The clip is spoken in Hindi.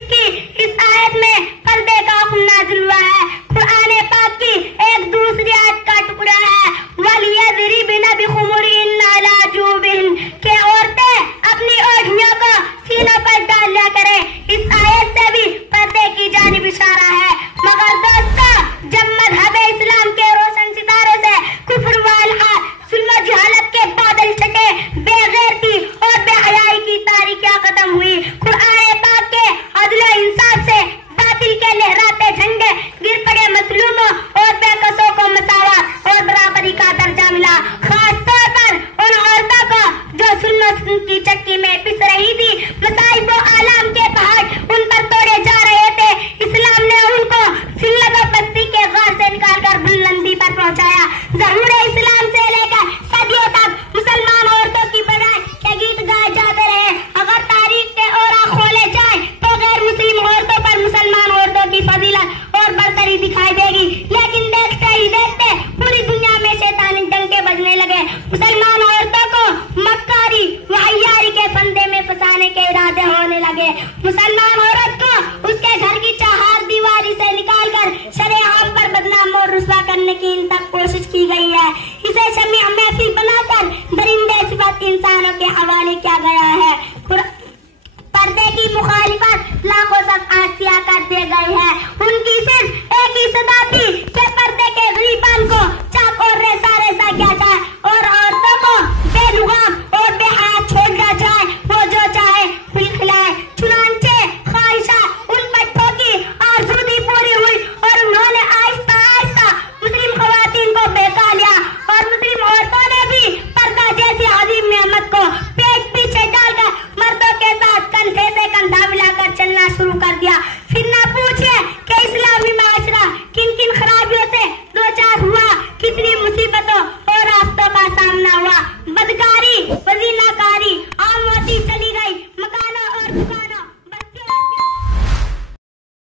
कि इस आयत में पर्दे का हुक्म नाज़िल हुआ है। कुरान पाक की एक दूसरी आयत का टुकड़ा है वलियज़रिबना बिखुमुरिहिन्ना अला जुबिहिन के औरतें अपनी ओढ़नियों को सीनों पर डाल लिया करें। इस आयत से भी पर्दे की जानिब इशारा है। मगर दोस्तों, जब मज़हब इस्लाम के रोशन सितारों से कुफ्र व इल्हाद, जुल्म व जहालत के बादल छटे, बेगैरती और बेहयाई की तारीकियां खत्म हुई, कुरान पाक के अदल व इंसाफ से बातिल के लहराते झंडे गिर पड़े, मजलूमों और बेकसों को मसावत और बराबरी का दर्जा मिला। खास तौर पर उन औरतों को जो जुल्म की चक्की में पिस रही थी, मसाइब व आलाम के पहाड़ उन पर तोड़े जा रहे थे। इस्लाम ने उनको जिल्लत व पस्ती के गार से निकालकर बुलंदी पर पहुंचाया। ज़हूर इस्लाम से लेकर सदियों तक मुसलमान औरतों की बड़ाई के गीत गाए जाते रहे। अगर तारीख के औरा खोले जाए तो गैर मुस्लिम औरतों पर मुसलमान औरतों की फजीलत और बरतरी दिखाई देगी। लेकिन देखते ही देखते पूरी दुनिया में शैतानी डंके बजने लगे। मुसलमान औरतों को मक्कारी व अय्यारी के फंदे में फंसाने के इरादे होने लगे। मुसलमान औरत को उसके घर की चार दीवारी से निकालकर शरेआम पर बदनाम और रुस्वा करने की इन तक कोशिश की गई है। इसे शमीअ महफिल बनाकर दरिंदे सिफत इंसानों के हवाले किया गया है। पर्दे की मुखालिफत लाखों शख्स आसिया कर दिए गए हैं। उनकी सिर्फ एक ही सदा थी कि पर्दे के गरीबान को चाक और रेसा रेसा किया जाए और औरतों को बेलुगाम और बेहया छोड़ दिया जाए। वो जो चाहे फिल खिलाए। चुनांचे ख्वाहिशा उन पर ठोकी, आरज़ूदी पूरी हुई और उन्होंने आहिस्ता आहिस्ता मुस्लिम खवातीन को बहका लिया और मुस्लिम औरतों ने भी पर्दा जैसी अजीम नेमत को पेट पीछे डालकर मर्दों के साथ कंधे से कंधा मिलाकर चलना शुरू कर दिया।